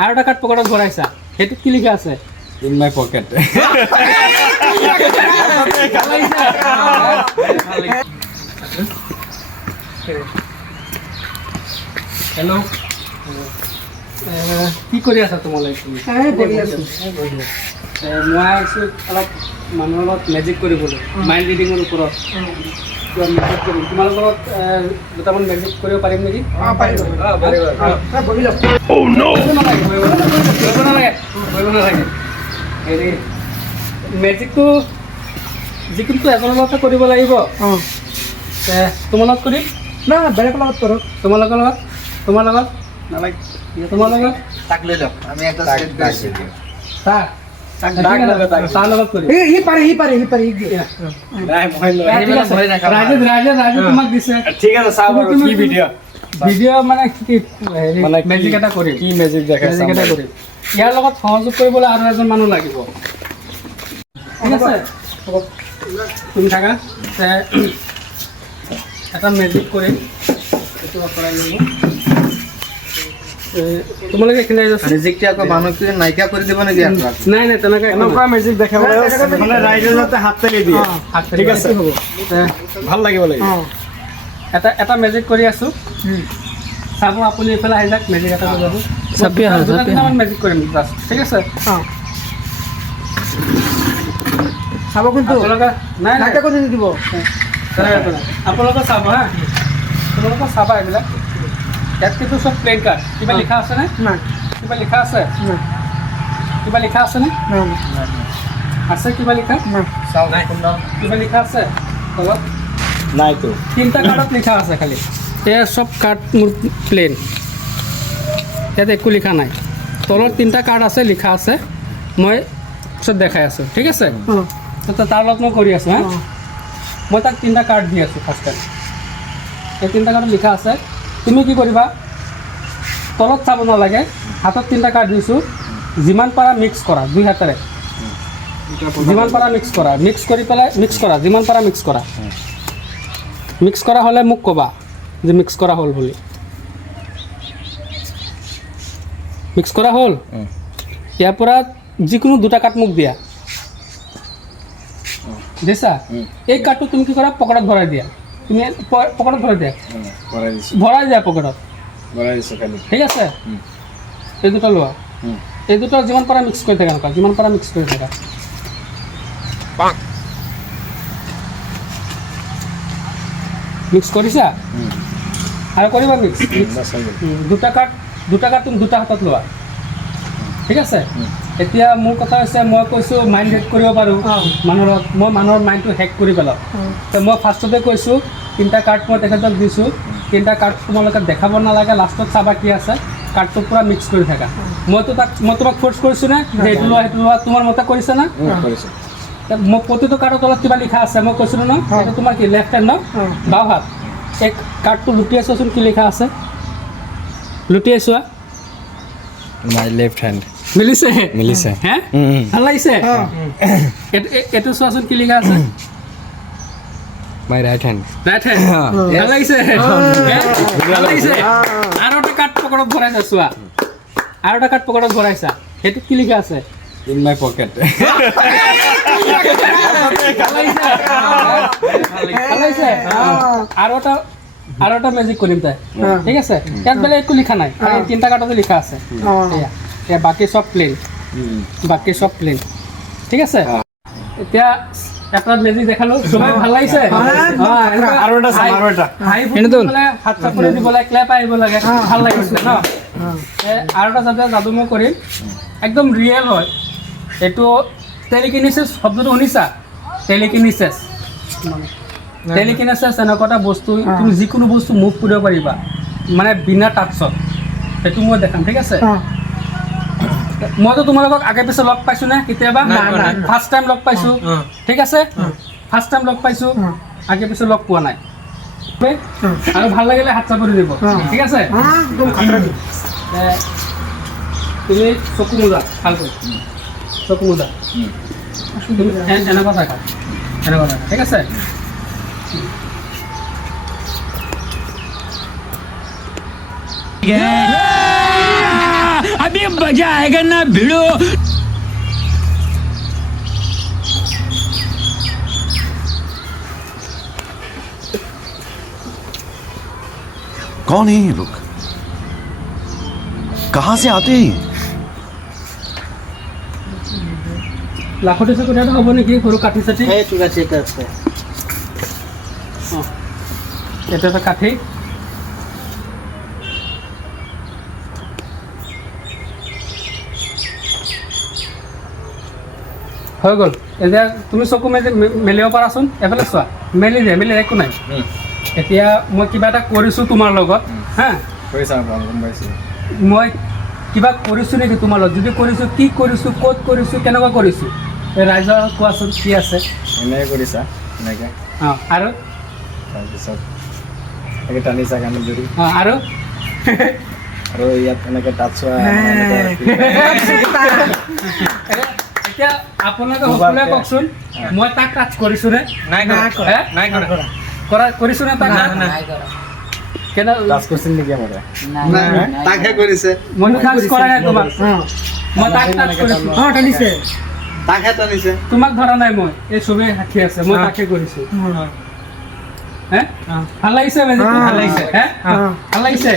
আৰু এটা কাৰ্ড পকেটত ভৰাইছা সেইটোত কি লিখা আছে ইন মাই পকেট হেল্ল' কি কৰি আছা তোমালোকে মই আহিছোঁ অলপ মানুহৰ লগত মেজিক কৰিবলৈ মাইণ্ড ৰিডিঙৰ ওপৰত কিবা মেজিক কৰিম তোমালোকৰ লগত দুটামান মেজিক কৰিব পাৰিম নেকি নালাগে হেৰি মেজিকটো যিকোনো এজনৰ লগতে কৰিব লাগিব তোমাৰ লগত কৰিম না বেলেগৰ লগত কৰোঁ তোমালোকৰ লগত তোমাৰ লগত নালাগে তোমাৰ লগত তাক লৈ লওক আমি একটা সেট দিছি তাৰ লগত কৰিম সি পাৰে নাই মই লৈ ৰাজে তোমাক দিছে ঠিক আছে চাও আৰু কি ভিডিঅ' মানে কি মানে মেজিক এটা কৰিম কি মেজিক দেখাইছা মেজিক এটা কৰিম ইয়াৰ লগত সহযোগ কৰিবলৈ আৰু এজন মানুহ লাগিব ঠিক আছে তুমি থাকা এটা মেজিক কৰিম এইটো আঁতৰাই ল'ব তোমালোকে এইখিনি মেজিকটি আকৌ মানুহটো নাইকিয়া কৰি দিব নেকি আপোনাক নাই নাই তেনেকৈ এনেকুৱা মেজিক দেখাবলৈ মানে ৰাইজে যাতে হাত তালি দিয়ে ঠিক আছে হ'ব ভাল লাগিব লাগিব এটা মেজিক কৰি আছোঁ চাব আপুনি এইফালে আহি যাওক মেজিক এটা কৰি যাব দুটামান মেজিক কৰিম জাষ্ট ঠিক আছে চাব কিন্তু আপোনালোকে নাই নাই নাইকিয়া কৰি নিদিব আপোনালোকে চাব হা আপোনালোকে চাবা এইবিলাক ইয়াত কিন্তু চব প্লেন কাৰ্ড কিবা লিখা আছেনে নাই কিবা লিখা আছে কিবা লিখা আছেনে আছে কিবা লিখা কিবা লিখা আছে তলত নাইতো তিনিটা কাৰ্ডত লিখা আছে খালি এয়া চব কাৰ্ড মোৰ প্লেন ইয়াত একো লিখা নাই তলত তিনিটা কাৰ্ড আছে লিখা আছে মই পিছত দেখাই আছোঁ ঠিক আছে তাৰ লগত মই কৰি আছোঁ হা মই তাক তিনিটা কাৰ্ড দি আছোঁ ফাৰ্ষ্ট টাইম এই তিনিটা কাৰ্ডত লিখা আছে তুমি কি কৰিবা তলত চাব নালাগে হাতত তিনিটা কাৰ্ড দিছোঁ যিমান পাৰা মিক্স কৰা দুই হাতেৰে যিমান পাৰা মিক্স কৰা মিক্স কৰি পেলাই মিক্স কৰা যিমান পাৰা মিক্স কৰা মিক্স কৰা হ'লে মোক ক'বা যে মিক্স কৰা হ'ল বুলি মিক্স কৰা হ'ল ইয়াৰ পৰা যিকোনো দুটা কাৰ্ড মোক দিয়া দিছা এই কাৰ্ডটো তুমি কি কৰা পকেটত ভৰাই দিয়া তুমি পকেটত ভৰাই দিয়া ভৰাই দিয়া পকেটত ঠিক আছে এই দুটা লোৱা এই দুটা যিমান পাৰা মিক্স কৰি থাকা এনেকুৱা যিমান পাৰা মিক্স কৰি থাকা মিক্স কৰিছা আৰু কৰিবা মিক্স দুটা কাৰ্ড তুমি দুটা হাতত লোৱা ঠিক আছে এতিয়া মোৰ কথা হৈছে মই কৈছোঁ মাইণ্ড হেক কৰিব পাৰোঁ মই মানুহৰ মাইণ্ডটো হেক কৰি পেলাওঁ তো মই ফাৰ্ষ্টতে কৈছোঁ তিনিটা কাৰ্ড মই তেখেতক দিছোঁ তিনিটা কাৰ্ড তোমালোকে দেখাব নালাগে লাষ্টত চাবা কি আছে কাৰ্ডটো পূৰা মিক্স কৰি থাকা মই তোমাক ফ'ৰ্চ কৰিছোঁ নে যে এইটো লোৱা তোমাৰ মতে কৰিছে না মই প্ৰতিটো কাৰ্ডৰ তলত কিবা লিখা আছে মই কৈছিলোঁ ন এইটো তোমাৰ কি লেফ্ট হেণ্ড ন বাওঁ হাত এই কাৰ্ডটো লুটিয়াই চোৱাচোন কি লিখা আছে লুটিয়াই চোৱা মাই লেফট হেণ্ড মিলিছে হে ভাল লাগিছে এইটো চোৱাচোন কি লিখা আছে মাই ৰাইট হেণ্ড ভাল লাগিছে আৰু এটা কাৰ্ড পকেটত ভৰাইছা চোৱা আৰু এটা কাৰ্ড পকেটত ভৰাইছা সেইটোত কি লিখা আছে ইন মাই পকেট আৰু এটা মেজিক কৰিম তাই ঠিক আছে ইয়াত বেলেগ একো লিখা নাই তিনিটা কাৰ্ডতে লিখা আছে এয়া বাকী চব প্লেন ঠিক আছে এতিয়া এটা মেজিক দেখালো চবেই ভাল লাগিছে হাত চাপৰি দিব লাগে ক্লেপ আহিব লাগে ভাল লাগিছে ন আৰু এটা যাতে যাদু মই কৰিম একদম ৰিয়েল হয় এইটো টেলিকিনেছিছ শব্দটো শুনিছা টেলিকিনেছিছ এনেকুৱা এটা বস্তু তুমি যিকোনো বস্তু মুভ কৰিব পাৰিবা মানে বিনা টাচত সেইটো মই দেখাম ঠিক আছে মইতো তোমালোকক আগে পিছে লগ পাইছোঁ নে কেতিয়াবা ফাৰ্ষ্ট টাইম লগ পাইছোঁ ঠিক আছে ফাৰ্ষ্ট টাইম লগ পাইছোঁ আগে পিছে লগ পোৱা নাই আৰু ভাল লাগিলে হাত চাপৰি দিব ঠিক আছে তুমি চকু মোজা ভালকৈ চকু মোজা এনেকুৱা থাকা ঠিক আছে अभी मजा आएगा ना भिड़ो। कौन है ये लोग? कहां से आते हैं? লাখতে কথাটো হ'ব নেকি সৰু কাঠি চাঠি সেইটো আছে এটা আছে এটা এটা কাঠি হৈ গ'ল এতিয়া তুমি চকু মেলিব পাৰাচোন এফালে চোৱা মেলি দে একো নাই এতিয়া মই কিবা এটা কৰিছোঁ তোমাৰ লগত হা কৰিছা গম পাইছোঁ মই কিবা কৰিছোঁ নেকি তোমাৰ লগত যদি কৰিছোঁ কি কৰিছোঁ ক'ত কৰিছোঁ কেনেকুৱা কৰিছোঁ এই ৰাইজৰ কোৱাচোন কি আছে এনেকৈ কৰিছা এনেকৈ অঁ আৰু তাৰপিছত এনেকৈ টানিছা কাণত ধৰি অঁ আৰু আৰু ইয়াত এনেকৈ তাত চোৱা এতিয়া আপোনালোকে সকলোৱে কওকচোন মই তাক টাচ কৰিছোঁ নে নাই কৰা কৰিছোঁ নে তাক কেনে টাচ কৰিছিল নেকি আমাৰ তাকহে কৰিছে মই টাচ কৰা নাই তোমাক মই তাক টাচ কৰিছোঁ টানিছে তাকহে টানিছে তোমাক ধৰা নাই মই এই চবেই সাক্ষী আছে মই তাকে কৰিছোঁ হে ভাল লাগিছে মেজিকটো ভাল লাগিছে হে ভাল লাগিছে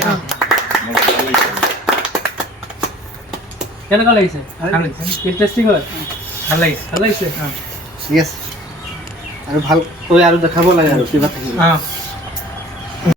কেনেকুৱা লাগিছে ইণ্টাৰেষ্টিং হয় ভাল লাগিছে ঠিক আছে আৰু ভালকৈ আৰু দেখাব লাগে আৰু কিবা থাকিলে